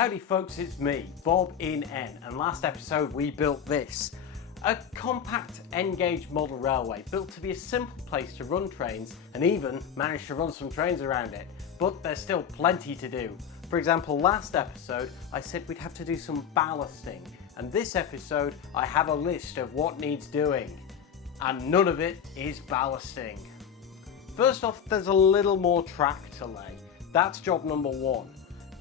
Howdy folks, it's me, Bob in N, and last episode we built this. A compact N-gauge model railway built to be a simple place to run trains and even managed to run some trains around it, but there's still plenty to do. For example, last episode I said we'd have to do some ballasting, and this episode I have a list of what needs doing, and none of it is ballasting. First off, there's a little more track to lay. That's job number one.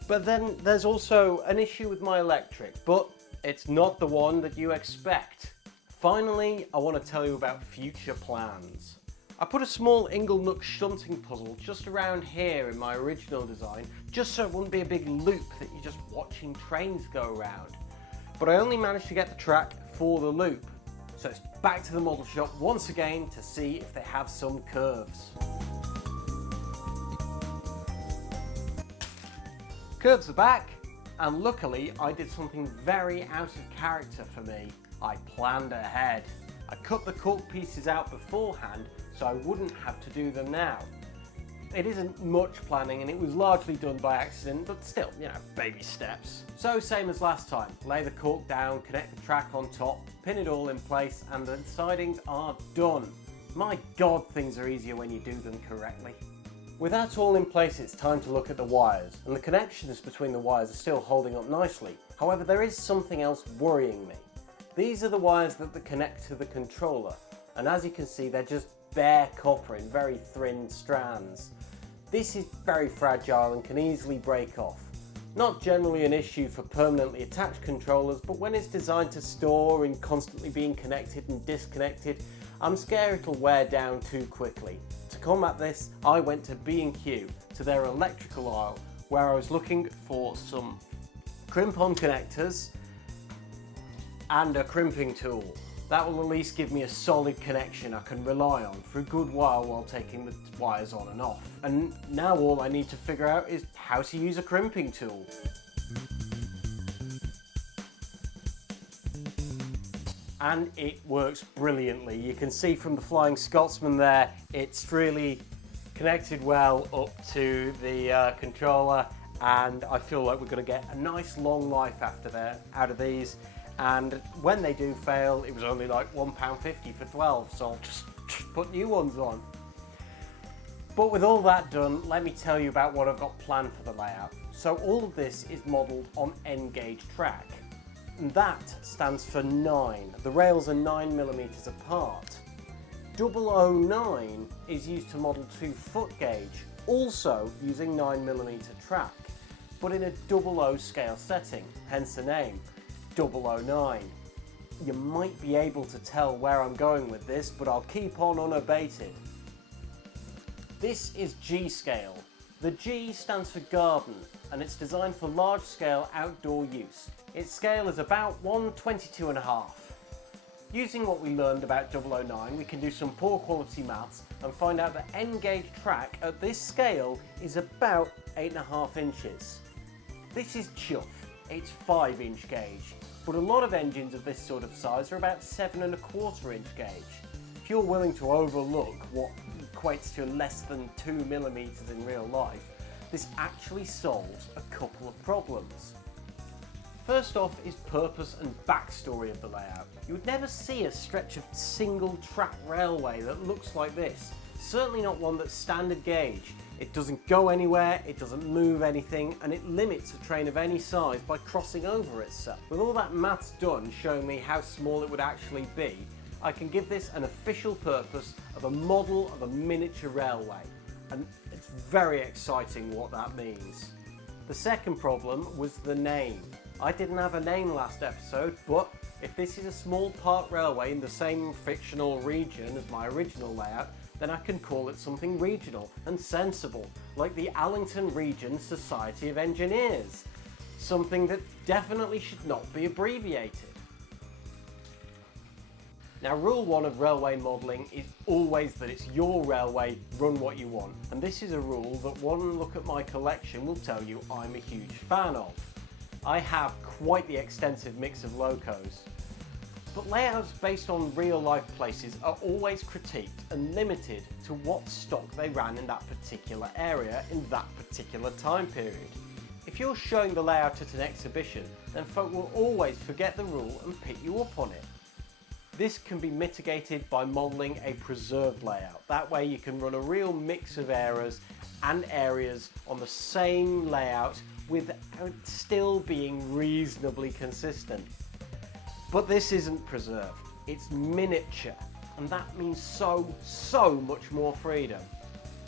But then there's also an issue with my electric, but it's not the one that you expect. Finally, I want to tell you about future plans. I put a small ingle-nook shunting puzzle just around here in my original design, just so it wouldn't be a big loop that you're just watching trains go around. But I only managed to get the track for the loop. So it's back to the model shop once again to see if they have some curves. Curves are back, and luckily I did something very out of character for me. I planned ahead. I cut the cork pieces out beforehand so I wouldn't have to do them now. It isn't much planning and it was largely done by accident, but still, baby steps. So same as last time, lay the cork down, connect the track on top, pin it all in place, and the sidings are done. My God, things are easier when you do them correctly. With that all in place, it's time to look at the wires, and the connections between the wires are still holding up nicely. However, there is something else worrying me. These are the wires that connect to the controller, and as you can see, they're just bare copper in very thin strands. This is very fragile and can easily break off. Not generally an issue for permanently attached controllers, but when it's designed to store and constantly being connected and disconnected, I'm scared it'll wear down too quickly. To combat this, I went to B&Q, to their electrical aisle, where I was looking for some crimp-on connectors and a crimping tool. That will at least give me a solid connection I can rely on for a good while taking the wires on and off. And now all I need to figure out is how to use a crimping tool. And it works brilliantly. You can see from the Flying Scotsman there, it's really connected well up to the controller, and I feel like we're going to get a nice long life out of these. And when they do fail, it was only like £1.50 for 12, so I'll just put new ones on. But with all that done, let me tell you about what I've got planned for the layout. So all of this is modelled on N-gauge track. And that stands for 9. The rails are 9mm apart. 009 is used to model 2-foot gauge, also using 9mm track, but in a 00 scale setting, hence the name, 009. You might be able to tell where I'm going with this, but I'll keep on unabated. This is G scale. The G stands for garden, and it's designed for large-scale outdoor use. Its scale is about 1/22.5. Using what we learned about 009, we can do some poor quality maths and find out that N-gauge track at this scale is about 8.5 inches. This is chuff, it's 5-inch gauge, but a lot of engines of this sort of size are about 7.25 inch gauge. If you're willing to overlook what equates to less than 2mm in real life, this actually solves a couple of problems. First off is purpose and backstory of the layout. You would never see a stretch of single track railway that looks like this. Certainly not one that's standard gauge. It doesn't go anywhere, it doesn't move anything, and it limits a train of any size by crossing over itself. With all that maths done showing me how small it would actually be, I can give this an official purpose of a model of a miniature railway. And it's very exciting what that means. The second problem was the name. I didn't have a name last episode, but if this is a small part railway in the same fictional region as my original layout, then I can call it something regional and sensible, like the Allington Region Society of Engineers. Something that definitely should not be abbreviated. Now, rule 1 of railway modelling is always that it's your railway, run what you want. And this is a rule that one look at my collection will tell you I'm a huge fan of. I have quite the extensive mix of locos. But layouts based on real life places are always critiqued and limited to what stock they ran in that particular area in that particular time period. If If you're showing the layout at an exhibition, then folk will always forget the rule and pick you up on it. This can be mitigated by modelling a preserved layout. That way you can run a real mix of eras and areas on the same layout without still being reasonably consistent. But this isn't preserved, it's miniature, and that means so much more freedom.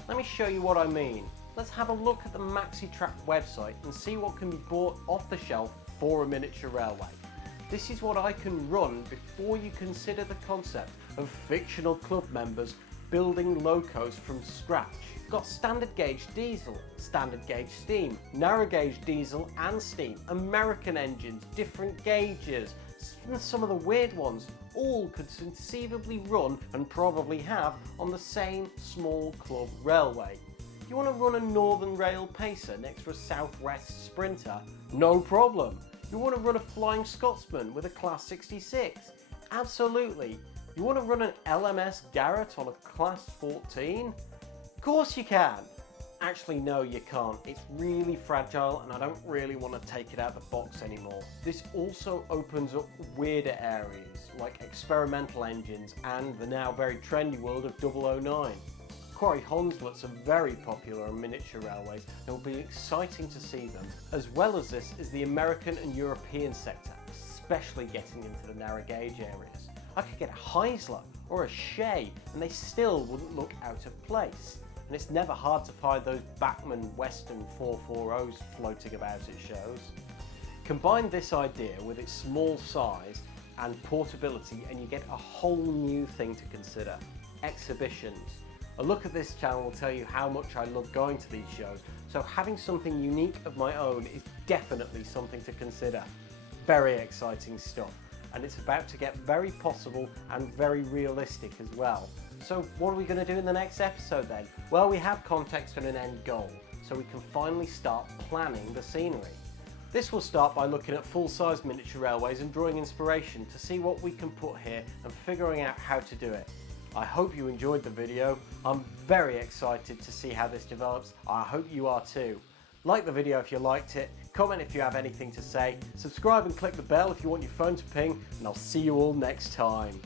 Let me show you what I mean. Let's have a look at the MaxiTrack website and see what can be bought off the shelf for a miniature railway. This is what I can run before you consider the concept of fictional club members building locos from scratch. Got standard gauge diesel, standard gauge steam, narrow gauge diesel and steam, American engines, different gauges, some of the weird ones, all could conceivably run and probably have on the same small club railway. You want to run a Northern Rail Pacer next to a Southwest Sprinter? No problem. You want to run a Flying Scotsman with a Class 66? Absolutely. You want to run an LMS Garrett on a Class 14? Of course you can. Actually, no, you can't. It's really fragile and I don't really want to take it out of the box anymore. This also opens up weirder areas like experimental engines and the now very trendy world of 009. Quarry Honslets are very popular on miniature railways and it will be exciting to see them. As well as this is the American and European sector, especially getting into the narrow gauge areas. I could get a Heisler or a Shea and they still wouldn't look out of place. And it's never hard to find those Bachmann Western 440s floating about at shows. Combine this idea with its small size and portability and you get a whole new thing to consider: exhibitions. A look at this channel will tell you how much I love going to these shows, so having something unique of my own is definitely something to consider. Very exciting stuff, and it's about to get very possible and very realistic as well. So what are we going to do in the next episode then? Well, we have context and an end goal, so we can finally start planning the scenery. This will start by looking at full-size miniature railways and drawing inspiration to see what we can put here and figuring out how to do it. I hope you enjoyed the video. I'm very excited to see how this develops. I hope you are too. Like the video if you liked it, comment if you have anything to say, subscribe and click the bell if you want your phone to ping, and I'll see you all next time.